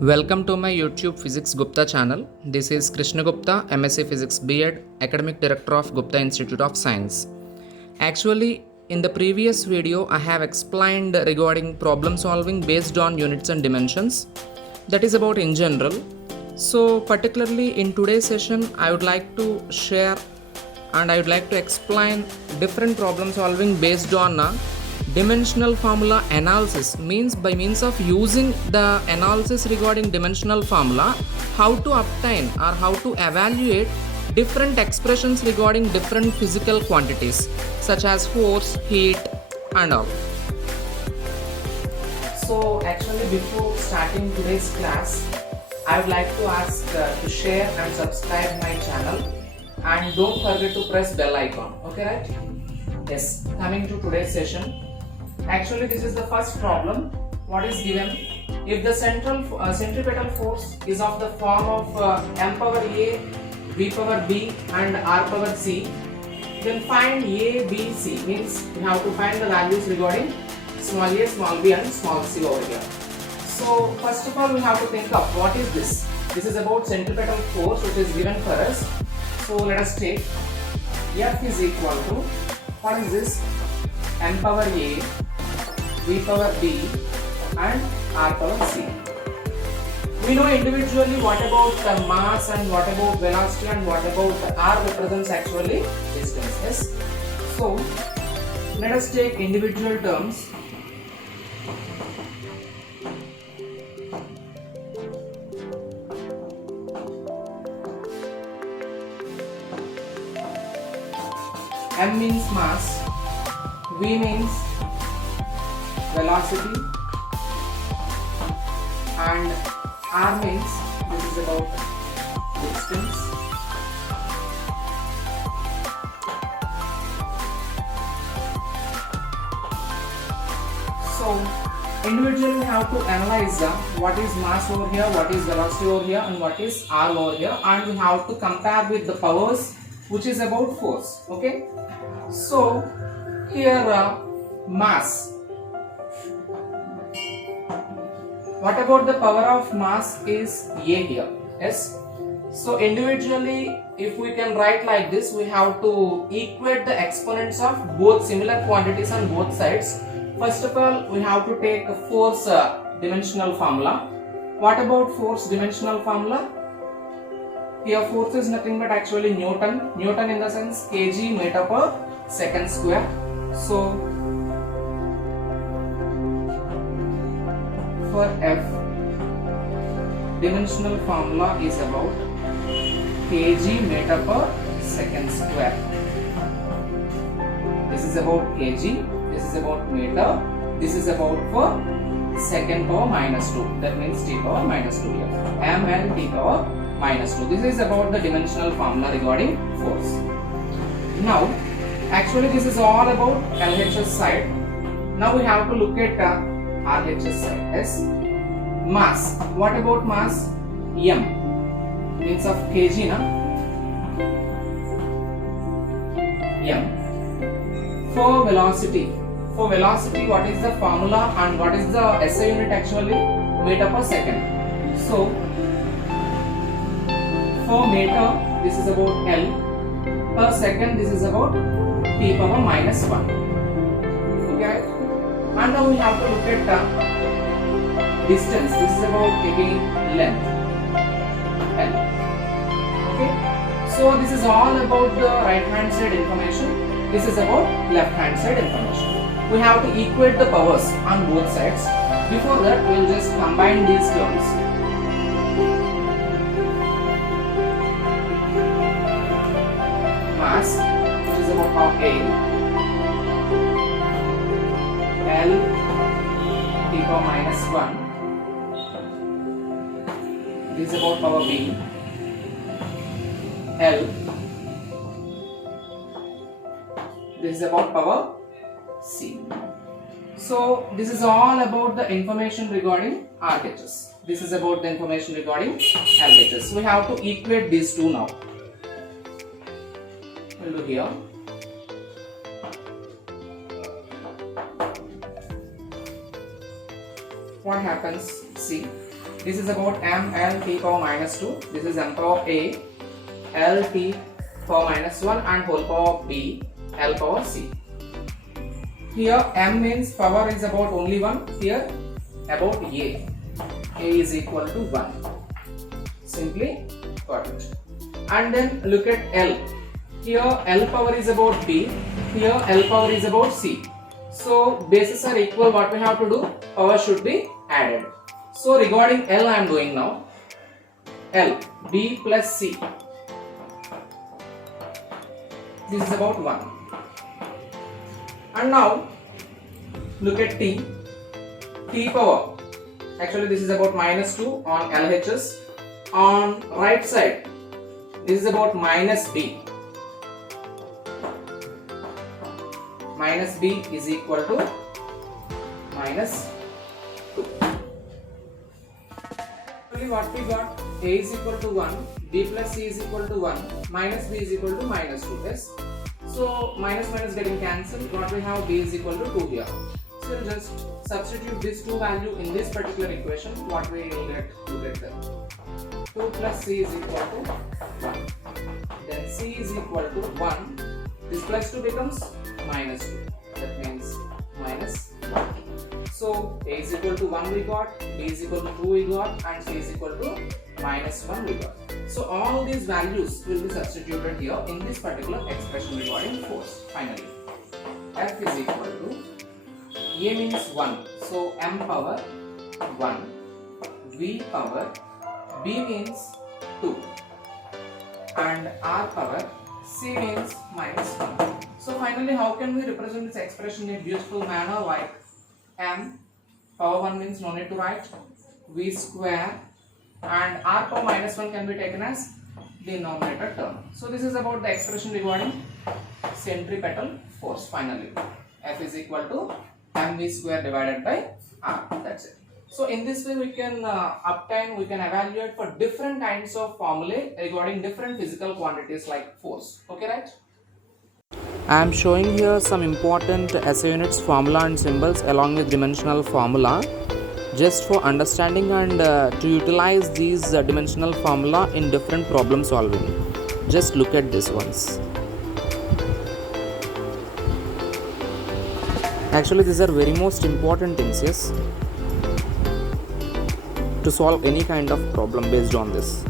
Welcome to my YouTube Physics Gupta channel. This is Krishna Gupta, MSc Physics B.Ed, Academic Director of Gupta Institute of Science. Actually, in the previous video, I have explained regarding problem solving based on units and dimensions. That is about in general. So, particularly in today's session, I would like to share and I would like to explain different problem solving based on dimensional formula analysis. Means by means of using the analysis regarding dimensional formula, how to obtain or how to evaluate different expressions regarding different physical quantities such as force, heat and all. So actually before starting today's class, I would like to ask to share and subscribe my channel and don't forget to press bell icon. Okay, right? Yes, coming to today's session. Actually, this is the first problem. What is given? If the centripetal force is of the form of m power a, v power b and r power c, then find a, b, c. Means we have to find the values regarding small a, small b and small c over here. So first of all, we have to think of what is this. This is about centripetal force which is given for us. So let us take F is equal to, what is this? M power a, v power b and r power c. We know individually what about mass and what about velocity and what about r represents actually distance. Yes. So let us take individual terms. M means mass, V means velocity and R means this is about distance. So individually we have to analyze what is mass over here, what is velocity over here and what is R over here, and we have to compare with the powers which is about force. Okay. So here mass. What about the power of mass is A here? Yes. So individually, if we can write like this, we have to equate the exponents of both similar quantities on both sides. First of all, we have to take a force dimensional formula. What about force dimensional formula? Here force is nothing but actually Newton. Newton in the sense kg meter per second square. So for F, dimensional formula is about kg meter per second square. This is about kg, this is about meter, this is about for second power minus 2. That means t power minus 2 here. M and t power minus 2. This is about the dimensional formula regarding force. Now, actually this is all about LHS side. Now we have to look at RHS side. Yes. Mass. What about mass? M. Means of kg, na? M. For velocity. For velocity, what is the formula and what is the SI unit actually? Meter per second. So, for meter, this is about L. Per second, this is about t power minus 1. Okay. And now we have to look at distance. This is about taking length. L. Okay. So this is all about the right hand side information. This is about left hand side information. We have to equate the powers on both sides. Before that, we will just combine these terms. Mass, which is about power A, L t power minus 1. This is about power B, L. This is about power C. So this is all about the information regarding RHS. This is about the information regarding LHS. We have to equate these two now. We'll do here. What happens? See, This is about m l t power minus 2. This is m power a l t power minus 1 and whole power b l power c. Here m means power is about only 1. Here about a is equal to 1. Simply got it. And then look at L. Here L power is about B. Here L power is about C. So bases are equal. What we have to do? Power should be added. So regarding L, I am doing now. L B plus C. This is about 1. And now look at T. T power. Actually, this is about minus 2 on LHS. On right side, this is about minus B. Minus B is equal to minus 2. Actually, what we got? A is equal to 1, B plus C is equal to 1, minus B is equal to minus 2. Yes. So minus minus getting cancelled. What we have? B is equal to 2 here. So just substitute these two values in this particular equation. What we will get? Look at that. 2 plus C is equal to 1. Then C is equal to 1. This plus 2 becomes minus 2. That means minus 1. So A is equal to 1 we got, B is equal to 2 we got, and C is equal to minus 1 we got. So all these values will be substituted here in this particular expression regarding force. Finally, F is equal to A means 1. So M power 1, V power B means 2 and R power C means minus 1. So finally, how can we represent this expression in a beautiful manner like M power 1 means no need to write, V square, and R power minus 1 can be taken as denominator term. So this is about the expression regarding centripetal force. Finally, F is equal to mv square divided by R. That's it. So in this way we can evaluate for different kinds of formulae regarding different physical quantities like force. Okay, right? I am showing here some important SI units formula and symbols along with dimensional formula just for understanding and to utilize these dimensional formula in different problem solving. Just look at this ones. Actually, these are very most important things, yes, to solve any kind of problem based on this.